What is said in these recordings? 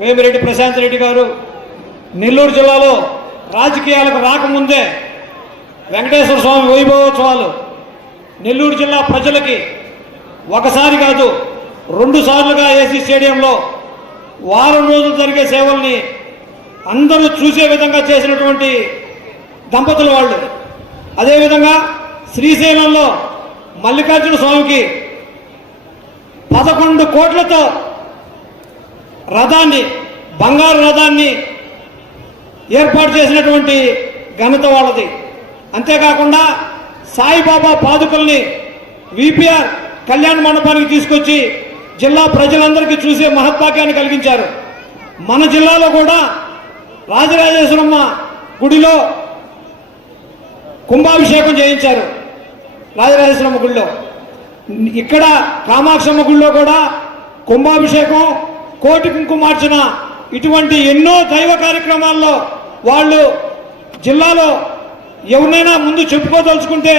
వేమిరెడ్డి ప్రశాంత్ రెడ్డి గారు నెల్లూరు జిల్లాలో రాజకీయాలకు రాకముందే వెంకటేశ్వర స్వామి వైభవోత్సవాలు నెల్లూరు జిల్లా ప్రజలకి ఒకసారి కాదు రెండు సార్లుగా ఏసీ స్టేడియంలో వారం రోజులు జరిగే సేవల్ని అందరూ చూసే విధంగా చేసినటువంటి దంపతులు వాళ్ళు. అదేవిధంగా శ్రీశైలంలో మల్లికార్జున స్వామికి పదకొండు కోట్లతో రథాన్ని బంగారు రథాన్ని ఏర్పాటు చేసినటువంటి ఘనత వాళ్ళది. అంతేకాకుండా సాయిబాబా పాదుకల్ని విపిఆర్ కళ్యాణ మండపానికి తీసుకొచ్చి జిల్లా ప్రజలందరికీ చూసే మహత్వాక్యాన్ని కలిగించారు. మన జిల్లాలో కూడా రాజరాజేశ్వరమ్మ గుడిలో కుంభాభిషేకం చేయించారు రాజరాజేశ్వరమ్మ గుడిలో. ఇక్కడ కామాక్షమ్మ గుడిలో కూడా కుంభాభిషేకం కోటి కుంకుమార్చన. ఇటువంటి ఎన్నో దైవ కార్యక్రమాల్లో వాళ్ళు జిల్లాలో ఎవరినైనా ముందు చెప్పుకోదలుచుకుంటే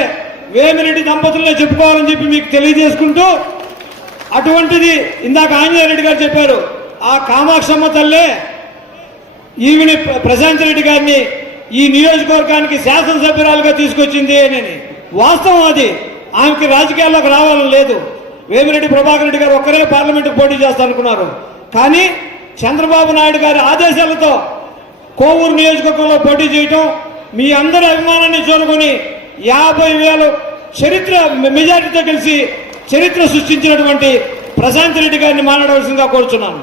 వేమిరెడ్డి దంపతులనే చెప్పుకోవాలని చెప్పి మీకు తెలియజేసుకుంటూ అటువంటిది ఇందాక ఆంజనేయరెడ్డి గారు చెప్పారు. ఆ కామాక్షమ్మ తల్లే ఈవిని ప్రశాంత్ రెడ్డి గారిని ఈ నియోజకవర్గానికి శాసనసభ్యురాలుగా తీసుకొచ్చింది అని. వాస్తవం అది. ఆమెకి రాజకీయాల్లోకి రావాలని లేదు. వేమిరెడ్డి ప్రభాకర్ రెడ్డి గారు ఒక్కరే పార్లమెంటుకు పోటీ చేస్తారనుకున్నారు. కానీ చంద్రబాబు నాయుడు గారి ఆదేశాలతో కోవూరు నియోజకవర్గంలో పోటీ చేయటం మీ అందరి అభిమానాన్ని చూరుకొని యాభై వేలు చరిత్ర మెజారిటీతో కలిసి చరిత్ర సృష్టించినటువంటి ప్రశాంత్ రెడ్డి గారిని మాట్లాడవలసిందిగా కోరుచున్నాను.